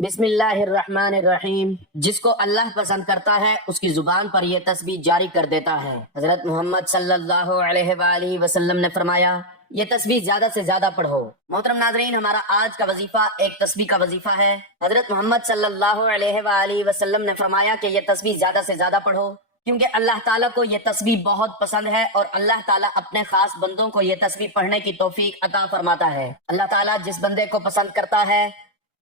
بسم اللہ الرحمن الرحیم۔ جس کو اللہ پسند کرتا ہے اس کی زبان پر یہ تسبیح جاری کر دیتا ہے۔ حضرت محمد صلی اللہ علیہ وآلہ وسلم نے فرمایا یہ تسبیح زیادہ سے زیادہ پڑھو۔ محترم ناظرین، ہمارا آج کا وظیفہ ایک تسبیح کا وظیفہ ہے۔ حضرت محمد صلی اللہ علیہ وآلہ وسلم نے فرمایا کہ یہ تسبیح زیادہ سے زیادہ پڑھو، کیونکہ اللہ تعالیٰ کو یہ تسبیح بہت پسند ہے اور اللہ تعالیٰ اپنے خاص بندوں کو یہ تسبیح پڑھنے کی توفیق عطا فرماتا ہے۔ اللہ تعالیٰ جس بندے کو پسند کرتا ہے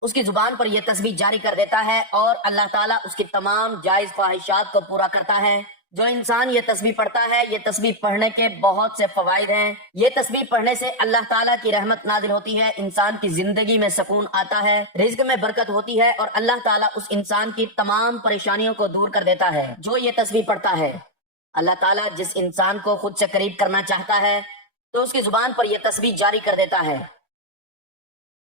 اس کی زبان پر یہ تسبیح جاری کر دیتا ہے اور اللہ تعالیٰ اس کی تمام جائز خواہشات کو پورا کرتا ہے۔ جو انسان یہ تسبیح پڑھتا ہے، یہ تسبیح پڑھنے کے بہت سے فوائد ہیں۔ یہ تسبیح پڑھنے سے اللہ تعالیٰ کی رحمت نازل ہوتی ہے، انسان کی زندگی میں سکون آتا ہے، رزق میں برکت ہوتی ہے اور اللہ تعالیٰ اس انسان کی تمام پریشانیوں کو دور کر دیتا ہے جو یہ تسبیح پڑھتا ہے۔ اللہ تعالیٰ جس انسان کو خود سے قریب کرنا چاہتا ہے تو اس کی زبان پر یہ تسبیح جاری کر دیتا ہے۔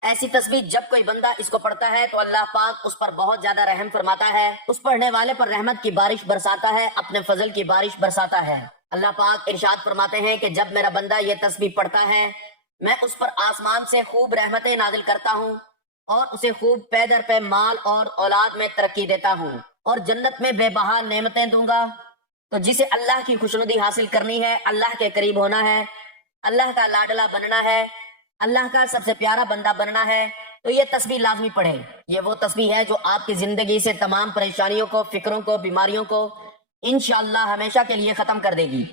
ایسی تسبیح جب کوئی بندہ اس کو پڑھتا ہے تو اللہ پاک اس پر بہت زیادہ رحم فرماتا ہے، اس پڑھنے والے پر رحمت کی بارش برساتا ہے، اپنے فضل کی بارش برساتا ہے۔ اللہ پاک ارشاد فرماتے ہیں کہ جب میرا بندہ یہ تسبیح پڑھتا ہے میں اس پر آسمان سے خوب رحمتیں نازل کرتا ہوں اور اسے خوب پے در پے مال اور اولاد میں ترقی دیتا ہوں اور جنت میں بے بہا نعمتیں دوں گا۔ تو جسے اللہ کی خوشنودی حاصل کرنی ہے، اللہ کے قریب ہونا ہے، اللہ کا لاڈلا بننا ہے، اللہ کا سب سے پیارا بندہ بننا ہے، تو یہ تسبیح لازمی پڑھیں۔ یہ وہ تسبیح ہے جو آپ کی زندگی سے تمام پریشانیوں کو، فکروں کو، بیماریوں کو انشاءاللہ ہمیشہ کے لیے ختم کر دے گی۔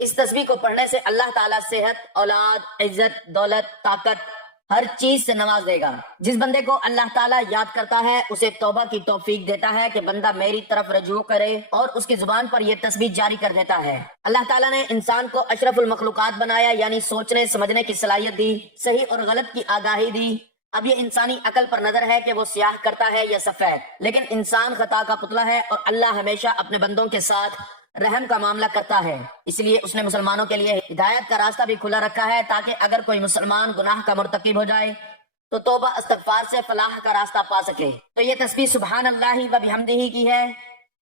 اس تسبیح کو پڑھنے سے اللہ تعالیٰ صحت، اولاد، عزت، دولت، طاقت ہر چیز سے نواز دے گا۔ جس بندے کو اللہ تعالیٰ یاد کرتا ہے اسے توبہ کی توفیق دیتا ہے کہ بندہ میری طرف رجوع کرے اور اس کی زبان پر یہ تسبیح جاری کر دیتا ہے۔ اللہ تعالیٰ نے انسان کو اشرف المخلوقات بنایا، یعنی سوچنے سمجھنے کی صلاحیت دی، صحیح اور غلط کی آگاہی دی۔ اب یہ انسانی عقل پر نظر ہے کہ وہ سیاہ کرتا ہے یا سفید، لیکن انسان خطا کا پتلا ہے اور اللہ ہمیشہ اپنے بندوں کے ساتھ رحم کا معاملہ کرتا ہے، اس لیے اس نے مسلمانوں کے لیے ہدایت کا راستہ بھی کھلا رکھا ہے تاکہ اگر کوئی مسلمان گناہ کا مرتکب ہو جائے تو توبہ استغفار سے فلاح کا راستہ پا سکے۔ تو یہ تسبیح سبحان اللہ و بحمدہ کی ہے۔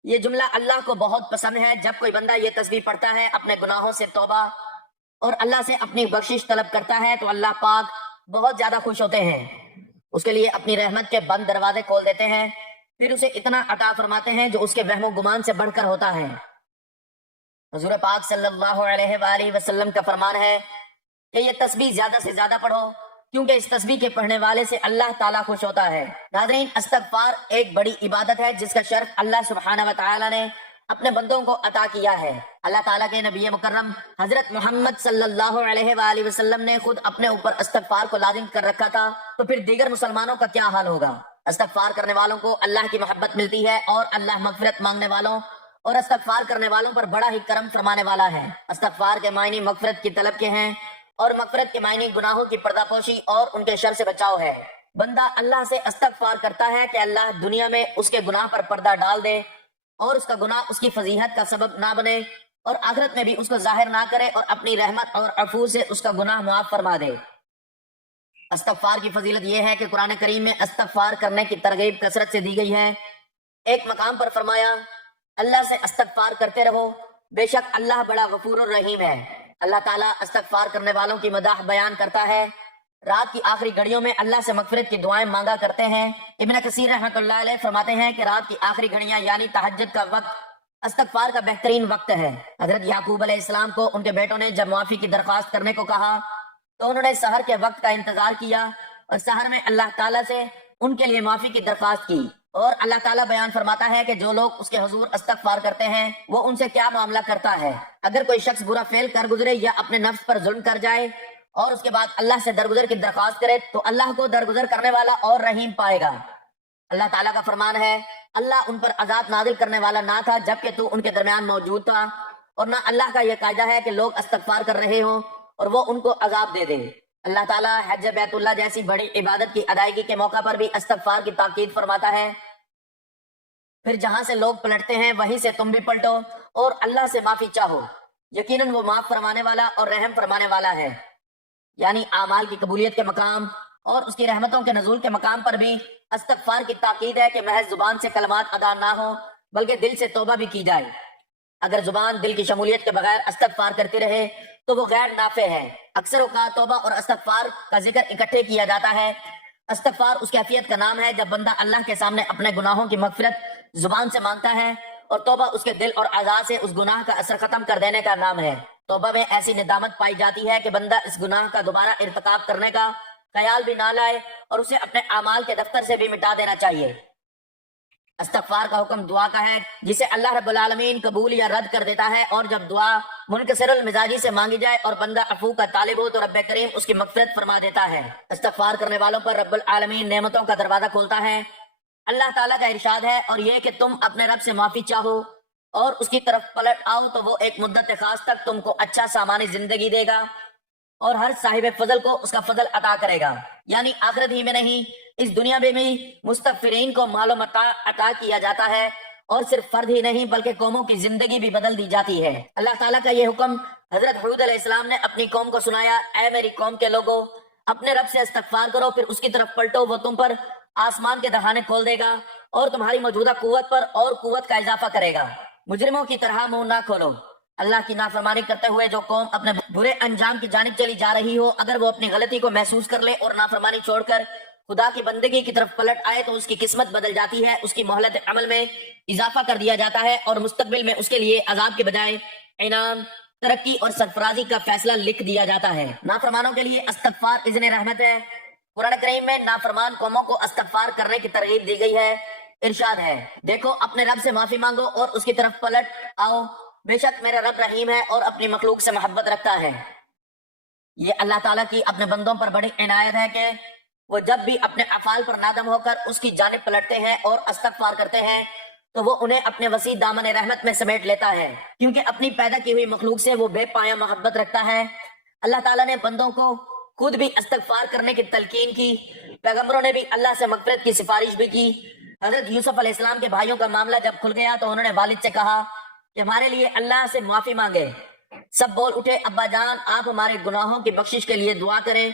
یہ جملہ اللہ کو بہت پسند ہے۔ جب کوئی بندہ یہ تسبیح پڑھتا ہے، اپنے گناہوں سے توبہ اور اللہ سے اپنی بخشش طلب کرتا ہے تو اللہ پاک بہت زیادہ خوش ہوتے ہیں، اس کے لیے اپنی رحمت کے بند دروازے کھول دیتے ہیں، پھر اسے اتنا عطا فرماتے ہیں جو اس کے وہم و گمان سے بڑھ کر ہوتا ہے۔ حضور پاک صلی اللہ علیہ وآلہ وسلم کا فرمان ہے کہ یہ تسبیح زیادہ سے زیادہ پڑھو، کیونکہ اس تسبیح کے پڑھنے والے سے اللہ تعالیٰ خوش ہوتا ہے۔ ناظرین، استغفار ایک بڑی عبادت ہے جس کا شرف اللہ سبحانہ و تعالیٰ نے اپنے بندوں کو عطا کیا ہے۔ اللہ تعالیٰ کے نبی مکرم حضرت محمد صلی اللہ علیہ وآلہ وسلم نے خود اپنے اوپر استغفار کو لازم کر رکھا تھا، تو پھر دیگر مسلمانوں کا کیا حال ہوگا؟ استغفار کرنے والوں کو اللہ کی محبت ملتی ہے اور اللہ مغفرت مانگنے والوں اور استغفار کرنے والوں پر بڑا ہی کرم فرمانے والا ہے۔ استغفار کے معنی مغفرت کی طلب کے ہیں اور مغفرت کے معنی گناہوں کی پردہ پوشی اور ان کے شر سے بچاؤ ہے۔ بندہ اللہ سے استغفار کرتا ہے کہ اللہ دنیا میں اس کے گناہ پر پردہ ڈال دے اور اس کا گناہ اس کی فضیحت کا سبب نہ بنے، اور آخرت میں بھی اس کو ظاہر نہ کرے اور اپنی رحمت اور عفو سے اس کا گناہ معاف فرما دے۔ استغفار کی فضیلت یہ ہے کہ قرآن کریم میں استغفار کرنے کی ترغیب کثرت سے دی گئی ہے۔ ایک مقام پر فرمایا اللہ سے استغفار کرتے رہو، بے شک اللہ بڑا غفور الرحیم ہے۔ اللہ تعالیٰ استغفار کرنے والوں کی مداح بیان کرتا ہے۔ رات کی آخری گھڑیوں میں اللہ سے مغفرت کی دعائیں مانگا کرتے ہیں۔ ابن کثیر رحمۃ اللہ علیہ فرماتے ہیں کہ رات کی آخری گھڑیاں یعنی تہجد کا وقت استغفار کا بہترین وقت ہے۔ حضرت یعقوب علیہ السلام کو ان کے بیٹوں نے جب معافی کی درخواست کرنے کو کہا تو انہوں نے سحر کے وقت کا انتظار کیا اور سحر میں اللہ تعالیٰ سے ان کے لیے معافی کی درخواست کی، اور اللہ تعالیٰ بیان فرماتا ہے کہ جو لوگ اس کے حضور استغفار کرتے ہیں وہ ان سے کیا معاملہ کرتا ہے۔ اگر کوئی شخص برا فعل کر گزرے یا اپنے نفس پر ظلم کر جائے اور اس کے بعد اللہ سے درگزر کی درخواست کرے تو اللہ کو درگزر کرنے والا اور رحیم پائے گا۔ اللہ تعالیٰ کا فرمان ہے اللہ ان پر عذاب نازل کرنے والا نہ تھا جبکہ تو ان کے درمیان موجود تھا، اور نہ اللہ کا یہ قاعدہ ہے کہ لوگ استغفار کر رہے ہوں اور وہ ان کو عذاب دے دے۔ اللہ تعالیٰ حج بیت اللہ جیسی بڑی عبادت کی ادائیگی کے موقع پر بھی استغفار کی تاکید فرماتا ہے۔ پھر جہاں سے لوگ پلٹتے ہیں وہیں سے تم بھی پلٹو اور اللہ سے معافی چاہو، یقیناً وہ معاف فرمانے والا اور رحم فرمانے والا ہے۔ یعنی اعمال کی قبولیت کے مقام اور اس کی رحمتوں کے نزول کے مقام پر بھی استغفار کی تاکید ہے کہ محض زبان سے کلمات ادا نہ ہو بلکہ دل سے توبہ بھی کی جائے۔ اگر زبان دل کی شمولیت کے بغیر استغفار کرتی رہے تو وہ غیر نافع ہے۔ اکثر اوقات توبہ اور استغفار کا ذکر اکٹھے کیا جاتا ہے استغفار اس کیفیت کا نام ہے جب بندہ اللہ کے سامنے اپنے گناہوں کی مغفرت زبان سے مانگتا ہے، اور توبہ اس کے دل اور اعضاء سے اس گناہ کا اثر ختم کر دینے کا نام ہے۔ توبہ میں ایسی ندامت پائی جاتی ہے کہ بندہ اس گناہ کا دوبارہ ارتکاب کرنے کا خیال بھی نہ لائے اور اسے اپنے اعمال کے دفتر سے بھی مٹا دینا چاہیے۔ استغفار کا حکم دعا کا ہے جسے اللہ رب العالمین قبول یا رد کر دیتا ہے، اور جب دعا منکسر المزاجی سے مانگی جائے اور بندہ عفو کا طالب ہو تو رب کریم اس کی مغفرت فرما دیتا ہے۔ استغفار کرنے والوں پر رب العالمین نعمتوں کا دروازہ کھولتا ہے۔ اللہ تعالیٰ کا ارشاد ہے، اور یہ کہ تم اپنے رب سے معافی چاہو اور اس کی طرف پلٹ آؤ تو وہ ایک مدت خاص تک تم کو اچھا سامانی زندگی دے گا اور ہر صاحب فضل کو اس کا فضل عطا کرے گا، یعنی آخرت ہی میں نہیں اس دنیا میں بھی مستغفرین کو مال و متاع عطا کیا جاتا ہے، اور صرف فرد ہی نہیں بلکہ قوموں کی زندگی بھی بدل دی جاتی ہے۔ اللہ تعالیٰ کا یہ حکم حضرت حود علیہ السلام نے اپنی قوم کو سنایا، اے میری قوم کے لوگوں، اپنے رب سے استغفار کرو، پھر اس کی طرف پلٹو، وہ تم پر آسمان کے دہانے کھول دے گا اور تمہاری موجودہ قوت پر اور قوت کا اضافہ کرے گا۔ مجرموں کی طرح منہ نہ کھولو۔ اللہ کی نافرمانی کرتے ہوئے جو قوم اپنے برے انجام کی جانب چلی جا رہی ہو، اگر وہ اپنی غلطی کو محسوس کر لے اور نافرمانی چھوڑ کر خدا کی بندگی کی طرف پلٹ آئے تو اس کی قسمت بدل جاتی ہے، اس کی مہلت عمل میں اضافہ کر دیا جاتا ہے اور مستقبل میں اس کے لیے عذاب کے بجائے انعام، ترقی اور سرفرازی کا فیصلہ لکھ دیا جاتا ہے۔ نافرمانوں کے لیے استغفار اذن رحمت ہے۔ قرآن کریم میں نافرمان قوموں کو استغفار کرنے کی ترغیب دی گئی ہے۔ ارشاد ہے، دیکھو اپنے رب سے معافی مانگو اور اس کی طرف پلٹ آؤ، بے شک میرا رب رحیم ہے اور اپنی مخلوق سے محبت رکھتا ہے۔ یہ اللہ تعالیٰ کی اپنے بندوں پر بڑی عنایت ہے کہ وہ جب بھی اپنے افعال پر نادم ہو کر اس کی جانب پلٹتے ہیں اور استغفار کرتے ہیں تو وہ انہیں اپنے وسیع دامن رحمت میں سمیٹ لیتا ہے، کیونکہ اپنی پیدا کی ہوئی مخلوق سے وہ بے پایہ محبت رکھتا ہے۔ اللہ تعالیٰ نے بندوں کو خود بھی استغفار کرنے کی تلقین کی، پیغمبروں نے بھی اللہ سے مغفرت کی سفارش بھی کی۔ حضرت یوسف علیہ السلام کے بھائیوں کا معاملہ جب کھل گیا تو انہوں نے والد سے کہا کہ ہمارے لیے اللہ سے معافی مانگے۔ سب بول اٹھے، ابا جان آپ ہمارے گناہوں کی بخشش کے لیے دعا کریں،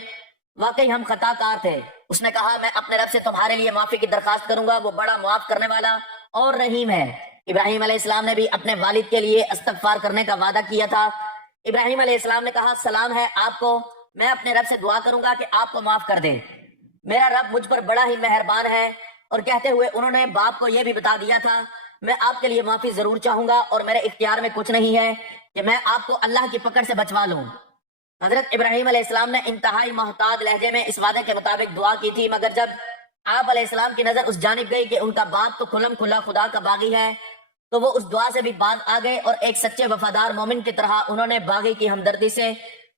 واقعی ہم خطا کار تھے۔ اس نے کہا میں اپنے رب سے تمہارے لیے معافی کی درخواست کروں گا، وہ بڑا معاف کرنے والا اور رحیم ہے۔ ابراہیم علیہ السلام نے بھی اپنے والد کے لیے استغفار کرنے کا وعدہ کیا تھا۔ ابراہیم علیہ السلام نے کہا سلام ہے آپ کو، میں اپنے رب سے دعا کروں گا کہ آپ کو معاف کر دے، میرا رب مجھ پر بڑا ہی مہربان ہے۔ اور کہتے ہوئے انہوں نے باپ کو یہ بھی بتا دیا تھا میں آپ کے لیے معافی ضرور چاہوں گا اور میرے اختیار میں کچھ نہیں ہے کہ میں آپ کو اللہ کی پکڑ سے بچوا لوں۔ حضرت ابراہیم علیہ السلام نے انتہائی محتاط لہجے میں اس وعدے کے مطابق دعا کی تھی، مگر جب آپ علیہ السلام کی نظر اس جانب گئی کہ ان کا باپ تو کھلم کھلا خدا کا باغی ہے تو وہ اس دعا سے بھی باز آ گئے، اور ایک سچے وفادار مومن کی طرح انہوں نے باغی کی ہمدردی سے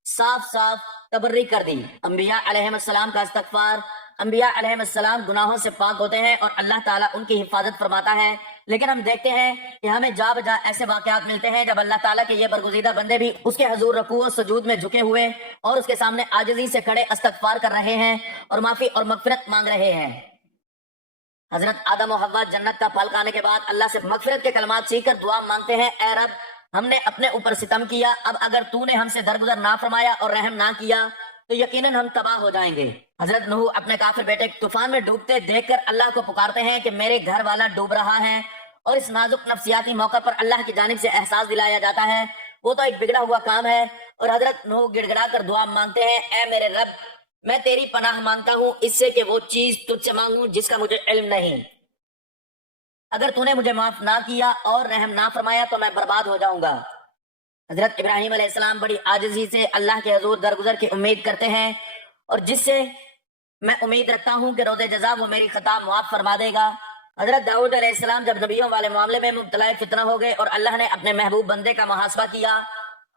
صاف صاف تبری کر دی۔ انبیاء علیہ السلام کا استغفار، انبیاء علیہ السلام گناہوں سے پاک ہوتے ہیں اور اللہ تعالیٰ ان کی حفاظت فرماتا ہے، لیکن ہم دیکھتے ہیں کہ ہمیں جا بجا ایسے واقعات ملتے ہیں جب اللہ تعالیٰ کے یہ برگزیدہ بندے بھی اس کے حضور رکوع و سجود میں جھکے ہوئے اور اس کے سامنے عاجزی سے کھڑے استغفار کر رہے ہیں اور معافی اور مغفرت مانگ رہے ہیں۔ حضرت آدم و حوا جنت کا پھل کھانے کے بعد اللہ سے مغفرت کے کلمات سیکھ کر دعا مانگتے ہیں، اے رب ہم نے اپنے اوپر ستم کیا، اب اگر تو نے ہم سے درگزر نہ فرمایا اور رحم نہ کیا تو یقیناً ہم تباہ ہو جائیں گے۔ حضرت نوح اپنے کافر بیٹے طوفان میں ڈوبتے دیکھ کر اللہ کو پکارتے ہیں کہ میرے گھر والا ڈوب رہا ہے، اور اس نازک نفسیاتی موقع پر اللہ کی جانب سے احساس دلایا جاتا ہے وہ تو ایک بگڑا ہوا کام ہے، اور حضرت نوح گڑ گڑا کر دعا مانگتے ہیں، اے میرے رب میں تیری پناہ مانگتا ہوں اس سے کہ وہ چیز تجھ سے مانگوں جس کا مجھے علم نہیں، اگر تو نے مجھے معاف نہ کیا اور رحم نہ فرمایا تو میں برباد ہو جاؤں گا۔ حضرت ابراہیم علیہ السلام بڑی عاجزی سے اللہ کے حضور درگزر کی امید کرتے ہیں، اور جس سے میں امید رکھتا ہوں کہ روز جزا وہ میری خطا معاف فرما دے گا۔ حضرت داؤد علیہ السلام جب نبیوں والے معاملے میں مبتلا فتنہ ہو گئے اور اللہ نے اپنے محبوب بندے کا محاسبہ کیا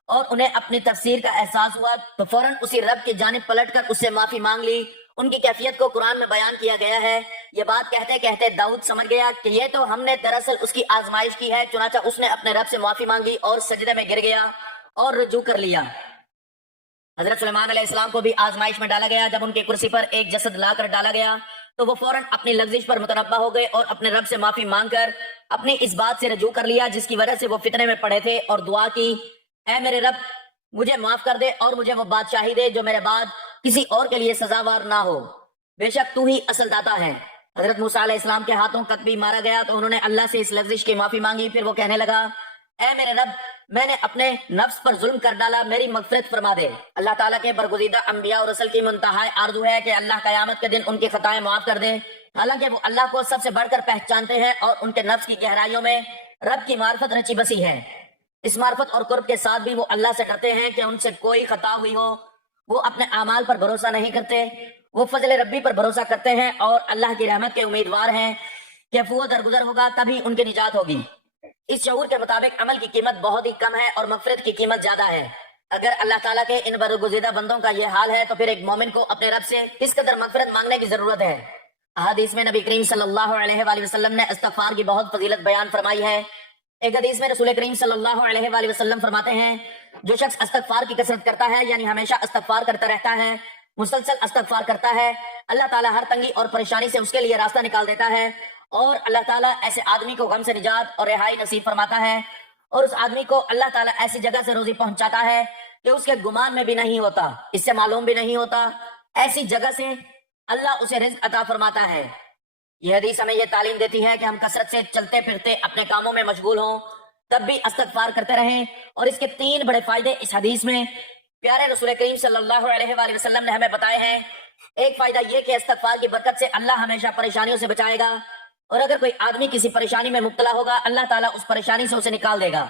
اور انہیں اپنی تقصیر کا احساس ہوا تو فوراً اسی رب کی جانب پلٹ کر اس سے معافی مانگ لی۔ ان کی کیفیت کو قرآن میں بیان کیا گیا ہے۔ یہ بات کہتے کہتے داؤد سمجھ گیا کہ یہ تو ہم نے دراصل اس کی آزمائش کی ہے، چنانچہ اس نے اپنے رب سے معافی مانگی اور سجدے میں گر گیا اور رجوع کر لیا۔ حضرت سلیمان علیہ السلام کو بھی آزمائش میں ڈالا گیا، جب ان کی کرسی پر ایک جسد لا کر ڈالا گیا تو وہ فوراً اپنی لغزش پر متنبہ ہو گئے اور اپنے رب سے معافی مانگ کر اپنی اس بات سے رجوع کر لیا جس کی وجہ سے وہ فتنے میں پڑے تھے، اور دعا کی، اے میرے رب مجھے معاف کر دے اور مجھے وہ بادشاہی دے جو میرے بعد کسی اور کے لیے سزاوار نہ ہو، بے شک تو ہی اصل داتا ہے۔ حضرت موسیٰ علیہ السلام کے ہاتھوں قطبی مارا گیا تو انہوں نے اللہ سے اس لغزش کی معافی مانگی، پھر وہ کہنے لگا اے میرے رب میں نے اپنے نفس پر ظلم کر ڈالا، میری مغفرت فرما دے۔ اللہ تعالیٰ کے برگزیدہ انبیاء اور رسل کی منتہائی آرزو ہے کہ اللہ قیامت کے دن ان کی خطائیں معاف کر دے، حالانکہ وہ اللہ کو سب سے بڑھ کر پہچانتے ہیں اور ان کے نفس کی گہرائیوں میں رب کی معرفت رچی بسی ہے۔ اس معرفت اور قرب کے ساتھ بھی وہ اللہ سے ڈرتے ہیں کہ ان سے کوئی خطا ہوئی ہو۔ وہ اپنے اعمال پر بھروسہ نہیں کرتے، وہ فضل ربی پر بھروسہ کرتے ہیں اور اللہ کی رحمت کے امیدوار ہیں کہ وہ درگزر ہوگا تبھی ان کی نجات ہوگی۔ اس شعور کے مطابق عمل کی قیمت بہت ہی کم ہے اور مغفرت کی قیمت زیادہ ہے۔ اگر اللہ تعالیٰ کے ان برگزیدہ بندوں کا یہ حال ہے تو پھر ایک مومن کو اپنے رب سے کس قدر مغفرت مانگنے کی ضرورت ہے۔ احادیث میں نبی کریم صلی اللہ علیہ وآلہ وسلم نے استغفار کی بہت فضیلت بیان فرمائی ہے۔ ایک حدیث میں رسول کریم صلی اللہ علیہ وآلہ وسلم فرماتے ہیں، جو شخص استغفار کی کثرت کرتا ہے، یعنی ہمیشہ استغفار کرتا رہتا ہے، مسلسل استغفار کرتا ہے، اللہ تعالیٰ ہر تنگی اور پریشانی سے اس کے لیے راستہ نکال دیتا ہے، اور اللہ تعالیٰ ایسے آدمی کو غم سے نجات اور رہائی نصیب فرماتا ہے، اور اس آدمی کو اللہ تعالیٰ ایسی جگہ سے روزی پہنچاتا ہے کہ اس کے گمان میں بھی نہیں ہوتا، اس سے معلوم بھی نہیں ہوتا، ایسی جگہ سے اللہ اسے رزق عطا فرماتا ہے۔ یہ حدیث ہمیں یہ تعلیم دیتی ہے کہ ہم کثرت سے چلتے پھرتے اپنے کاموں میں مشغول ہوں تب بھی استغفار کرتے رہیں، اور اس کے 3 بڑے فائدے اس حدیث میں پیارے رسول کریم صلی اللہ علیہ وآلہ وسلم نے ہمیں بتائے ہیں۔ ایک فائدہ یہ کہ استغفار کی برکت سے اللہ ہمیشہ پریشانیوں سے بچائے گا، اور اگر کوئی آدمی کسی پریشانی میں مبتلا ہوگا اللہ تعالیٰ اس پریشانی سے اسے نکال دے گا۔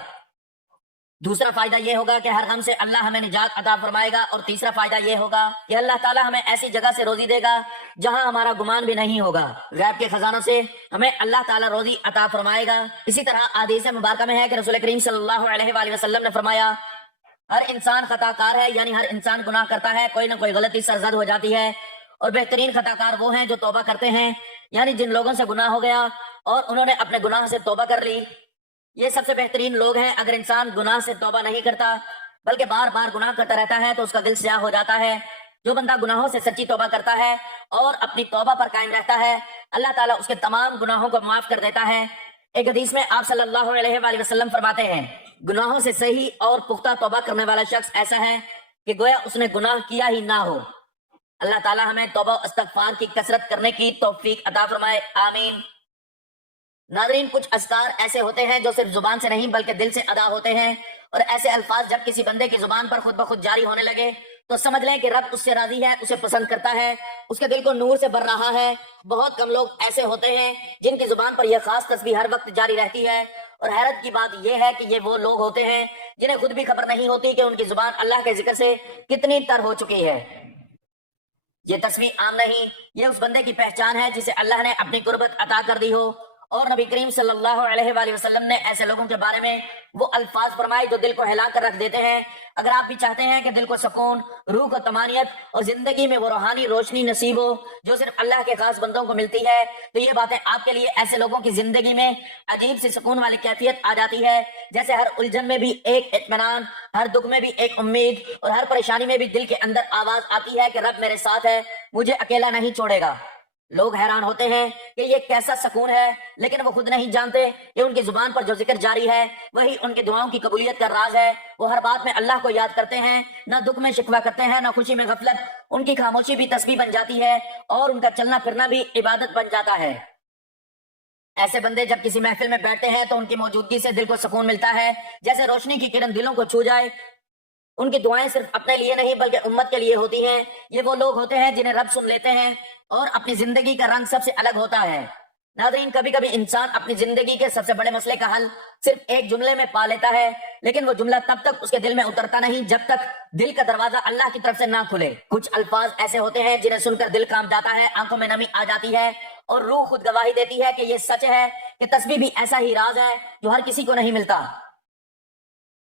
دوسرا فائدہ یہ ہوگا کہ ہر غم سے اللہ ہمیں نجات عطا فرمائے گا، اور تیسرا فائدہ یہ ہوگا کہ اللہ تعالیٰ ہمیں ایسی جگہ سے روزی دے گا جہاں ہمارا گمان بھی نہیں ہوگا۔ غیب کے خزانوں سے ہمیں اللہ تعالیٰ روزی عطا فرمائے گا۔ اسی طرح حدیث مبارکہ میں ہے کہ رسول کریم صلی اللہ علیہ وآلہ وسلم نے فرمایا، ہر انسان خطا کار ہے، یعنی ہر انسان گناہ کرتا ہے، کوئی نہ کوئی غلطی سرزد ہو جاتی ہے، اور بہترین خطا کار وہ ہیں جو توبہ کرتے ہیں، یعنی جن لوگوں سے گناہ ہو گیا اور انہوں نے اپنے گناہ سے توبہ کر لی، یہ سب سے بہترین لوگ ہیں۔ اگر انسان گناہ سے توبہ نہیں کرتا بلکہ بار بار گناہ کرتا رہتا ہے تو اس کا دل سیاہ ہو جاتا ہے۔ جو بندہ گناہوں سے سچی توبہ کرتا ہے اور اپنی توبہ پر قائم رہتا ہے، اللہ تعالیٰ اس کے تمام گناہوں کو معاف کر دیتا ہے۔ ایک حدیث میں آپ صلی اللہ علیہ وآلہ وسلم فرماتے ہیں، گناہوں سے صحیح اور پختہ توبہ کرنے والا شخص ایسا ہے کہ گویا اس نے گناہ کیا ہی نہ ہو۔ اللہ تعالیٰ ہمیں توبہ و استغفار کی کثرت کرنے کی توفیق عطا فرمائے، آمین۔ ناظرین، کچھ اذکار ایسے ہوتے ہیں جو صرف زبان سے نہیں بلکہ دل سے ادا ہوتے ہیں، اور ایسے الفاظ جب کسی بندے کی زبان پر خود بخود جاری ہونے لگے تو سمجھ لیں کہ رب اس سے راضی ہے، اسے پسند کرتا ہے، اس کے دل کو نور سے بھر رہا ہے۔ بہت کم لوگ ایسے ہوتے ہیں جن کی زبان پر یہ خاص تسبیح ہر وقت جاری رہتی ہے، اور حیرت کی بات یہ ہے کہ یہ وہ لوگ ہوتے ہیں جنہیں خود بھی خبر نہیں ہوتی کہ ان کی زبان اللہ کے ذکر سے کتنی تر ہو چکی ہے۔ یہ تسبیح عام نہیں، یہ اس بندے کی پہچان ہے جسے اللہ نے اپنی قربت عطا کر دی ہو، اور نبی کریم صلی اللہ علیہ وآلہ وسلم نے ایسے لوگوں کے بارے میں وہ الفاظ فرمائے جو دل کو ہلا کر رکھ دیتے ہیں۔ اگر آپ بھی چاہتے ہیں کہ دل کو سکون، روح کو طمانینت اور زندگی میں وہ روحانی روشنی نصیب ہو جو صرف اللہ کے خاص بندوں کو ملتی ہے، تو یہ باتیں آپ کے لیے ایسے لوگوں کی زندگی میں عجیب سی سکون والی کیفیت آ جاتی ہے، جیسے ہر الجھن میں بھی ایک اطمینان، ہر دکھ میں بھی ایک امید، اور ہر پریشانی میں بھی دل کے اندر آواز آتی ہے کہ رب میرے ساتھ ہے، مجھے اکیلا نہیں چھوڑے گا۔ لوگ حیران ہوتے ہیں کہ یہ کیسا سکون ہے، لیکن وہ خود نہیں جانتے کہ ان کی زبان پر جو ذکر جاری ہے وہی ان کی دعاؤں کی قبولیت کا راز ہے۔ وہ ہر بات میں اللہ کو یاد کرتے ہیں، نہ دکھ میں شکوہ کرتے ہیں، نہ خوشی میں غفلت۔ ان کی خاموشی بھی تسبیح بن جاتی ہے اور ان کا چلنا پھرنا بھی عبادت بن جاتا ہے۔ ایسے بندے جب کسی محفل میں بیٹھتے ہیں تو ان کی موجودگی سے دل کو سکون ملتا ہے، جیسے روشنی کی کرن دلوں کو چھو جائے۔ ان کی دعائیں صرف اپنے لیے نہیں بلکہ امت کے لیے ہوتی ہیں۔ یہ وہ لوگ ہوتے ہیں جنہیں رب سن لیتے ہیں اور اپنی زندگی کا رنگ سب سے الگ ہوتا ہے۔ ناظرین، کبھی کبھی انسان اپنی زندگی کے سب سے بڑے مسئلے کا حل صرف ایک جملے میں پا لیتا ہے، لیکن وہ جملہ تب تک اس کے دل میں اترتا نہیں جب تک دل کا دروازہ اللہ کی طرف سے نہ کھلے۔ کچھ الفاظ ایسے ہوتے ہیں جنہیں سن کر دل کانپ جاتا ہے، آنکھوں میں نمی آ جاتی ہے، اور روح خود گواہی دیتی ہے کہ یہ سچ ہے کہ تسبیح بھی ایسا ہی راز ہے جو ہر کسی کو نہیں ملتا۔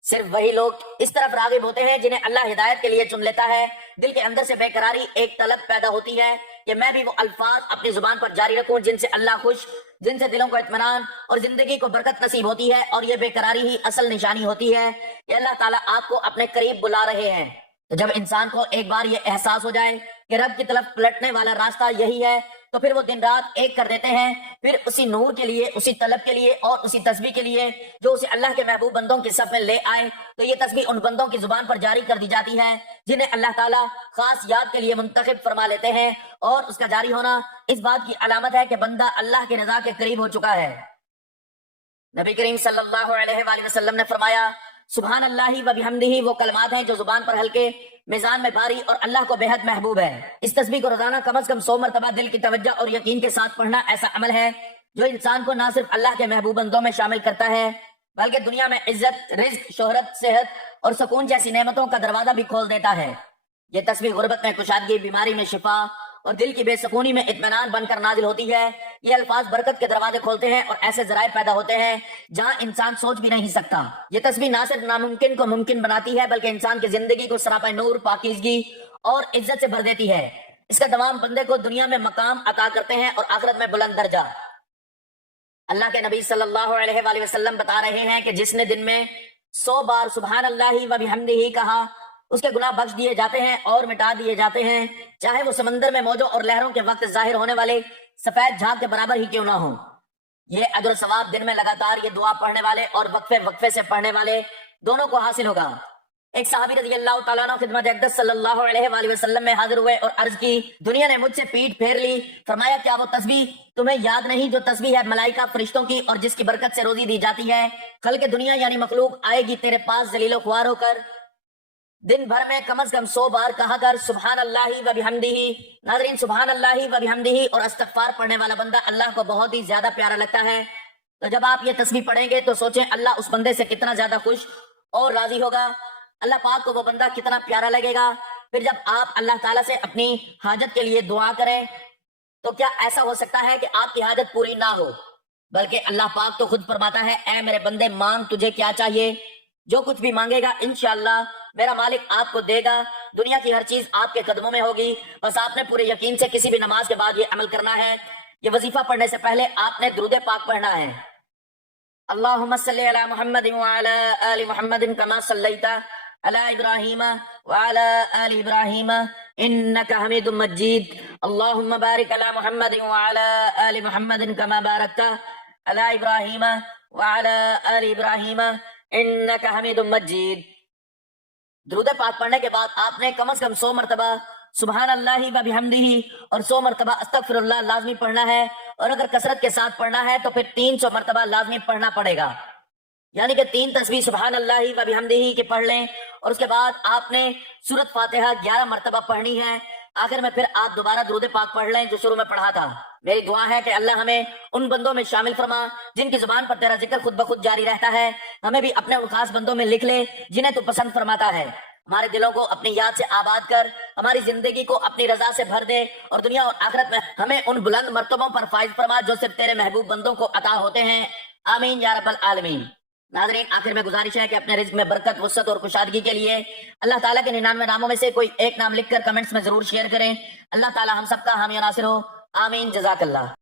صرف وہی لوگ اس طرف راغب ہوتے ہیں جنہیں اللہ ہدایت کے لیے چن لیتا ہے۔ دل کے اندر سے بے قراری، ایک طلب پیدا ہوتی ہے کہ میں بھی وہ الفاظ اپنی زبان پر جاری رکھوں جن سے اللہ خوش، جن سے دلوں کو اطمینان اور زندگی کو برکت نصیب ہوتی ہے، اور یہ بے قراری ہی اصل نشانی ہوتی ہے کہ اللہ تعالیٰ آپ کو اپنے قریب بلا رہے ہیں۔ تو جب انسان کو ایک بار یہ احساس ہو جائے کہ رب کی طرف پلٹنے والا راستہ یہی ہے تو پھر وہ دن رات ایک کر دیتے ہیں، پھر اسی نور کے لیے، اسی طلب کے لیے اور اسی تسبیح کے لیے جو اسے اللہ کے محبوب بندوں کے صف میں لے آئے۔ تو یہ تسبیح ان بندوں کی زبان پر جاری کر دی جاتی ہے جنہیں اللہ تعالیٰ خاص یاد کے لیے منتخب فرما لیتے ہیں، اور اس کا جاری ہونا اس بات کی علامت ہے کہ بندہ اللہ کی رضا کے قریب ہو چکا ہے۔ نبی کریم صلی اللہ علیہ وآلہ وسلم نے فرمایا سبحان اللہ و بحمدہ وہ کلمات ہیں جو زبان پر ہلکے، میزان میں بھاری اور اللہ کو بے حد محبوب ہے۔ اس تسبیح کو روزانہ کم از کم 100 مرتبہ دل کی توجہ اور یقین کے ساتھ پڑھنا ایسا عمل ہے جو انسان کو نہ صرف اللہ کے محبوب بندوں میں شامل کرتا ہے بلکہ دنیا میں عزت، رزق، شہرت، صحت اور سکون جیسی نعمتوں کا دروازہ بھی کھول دیتا ہے۔ یہ تسبیح غربت میں کشادگی، بیماری میں شفا اور دل کی بے سکونی میں اطمینان بن کر نازل ہوتی ہے۔ یہ الفاظ برکت کے دروازے کھولتے ہیں اور ایسے ذرائع پیدا ہوتے ہیں جہاں انسان سوچ بھی نہیں سکتا۔ یہ تسبیح نہ صرف ناممکن کو ممکن بناتی ہے بلکہ انسان کی زندگی کو سراپا نور، پاکیزگی اور عزت سے بھر دیتی ہے۔ اس کا دوام بندے کو دنیا میں مقام عطا کرتے ہیں اور آخرت میں بلند درجہ۔ اللہ کے نبی صلی اللہ علیہ وآلہ وسلم بتا رہے ہیں کہ جس نے دن میں 100 بار سبحان اللہ و بحمدہ کہا اس کے گناہ بخش دیے جاتے ہیں اور مٹا دیے جاتے ہیں، چاہے وہ سمندر میں موجوں اور لہروں کے وقت ظاہر ہونے والے سفید جھاگ کے برابر ہی کیوں نہ ہو۔ یہ اجر و ثواب دن میں لگاتار یہ دعا پڑھنے والے اور وقفے وقفے سے پڑھنے والے دونوں کو حاصل ہوگا۔ ایک صحابی رضی اللہ تعالیٰ عنہ خدمت اقدس صلی اللہ علیہ وآلہ وسلم میں حاضر ہوئے اور عرض کی دنیا نے مجھ سے پیٹھ پھیر لی۔ فرمایا کیا وہ تسبیح تمہیں یاد نہیں جو تسبیح ہے ملائکہ فرشتوں کی اور جس کی برکت سے روزی دی جاتی ہے؟ خلق دنیا یعنی مخلوق آئے گی تیرے پاس ذلیل و خوار ہو کر، دن بھر میں کم از کم 100 بار کہا کر سبحان اللہ و بحمدہ۔ ناظرین، سبحان اللہ و بحمدہ اور استغفار پڑھنے والا بندہ اللہ کو بہت ہی زیادہ پیارا لگتا ہے۔ تو جب آپ یہ تسبیح پڑھیں گے تو سوچیں اللہ اس بندے سے کتنا زیادہ خوش اور راضی ہوگا، اللہ پاک کو وہ بندہ کتنا پیارا لگے گا۔ پھر جب آپ اللہ تعالیٰ سے اپنی حاجت کے لیے دعا کریں تو کیا ایسا ہو سکتا ہے کہ آپ کی حاجت پوری نہ ہو؟ بلکہ اللہ پاک تو خود فرماتا ہے اے میرے بندے مانگ تجھے کیا چاہیے، جو کچھ بھی مانگے گا انشاءاللہ میرا مالک آپ کو دے گا۔ دنیا کی ہر چیز آپ کے قدموں میں ہوگی، بس آپ نے پورے یقین سے کسی بھی نماز کے بعد یہ عمل کرنا ہے۔ یہ وظیفہ پڑھنے سے پہلے آپ نے درود پاک پڑھنا ہے۔ اللہم صلی علی محمد وعلی آل محمد کما صلیت علی ابراہیم وعلی آل ابراہیم انک حمید مجید۔ اللہم بارک علی محمد وعلی آل محمد کما بارکت علی ابراہیم وعلی آل ابراہیم انک حمید مجید۔ درود پاک پڑھنے کے بعد آپ نے کم از کم 100 مرتبہ سبحان اللہ و بحمدہ اور 100 مرتبہ استغفر اللہ لازمی پڑھنا ہے، اور اگر کثرت کے ساتھ پڑھنا ہے تو پھر 300 مرتبہ لازمی پڑھنا پڑے گا، یعنی کہ 3 تسبیح سبحان اللہ و بحمدہ کی پڑھ لیں، اور اس کے بعد آپ نے سورۃ فاتحہ 11 مرتبہ پڑھنی ہے۔ آخر میں پھر آپ دوبارہ درود پاک پڑھ لیں جو شروع میں پڑھا تھا۔ میری دعا ہے کہ اللہ ہمیں ان بندوں میں شامل فرما جن کی زبان پر تیرا ذکر خود بخود جاری رہتا ہے، ہمیں بھی اپنے ان خاص بندوں میں لکھ لے جنہیں تو پسند فرماتا ہے۔ ہمارے دلوں کو اپنی یاد سے آباد کر، ہماری زندگی کو اپنی رضا سے بھر دے، اور دنیا اور آخرت میں ہمیں ان بلند مرتبوں پر فائز فرما جو صرف تیرے محبوب بندوں کو عطا ہوتے ہیں۔ آمین یا رب العالمین۔ ناظرین، آخر میں گزارش ہے کہ اپنے رزق میں برکت، وسعت اور کشادگی کے لیے اللہ تعالیٰ کے 99 ناموں میں سے کوئی ایک نام لکھ کر کمنٹس میں ضرور شیئر کریں۔ اللہ تعالیٰ ہم سب کا حامی و ناصر ہو۔ آمین، جزاک اللہ۔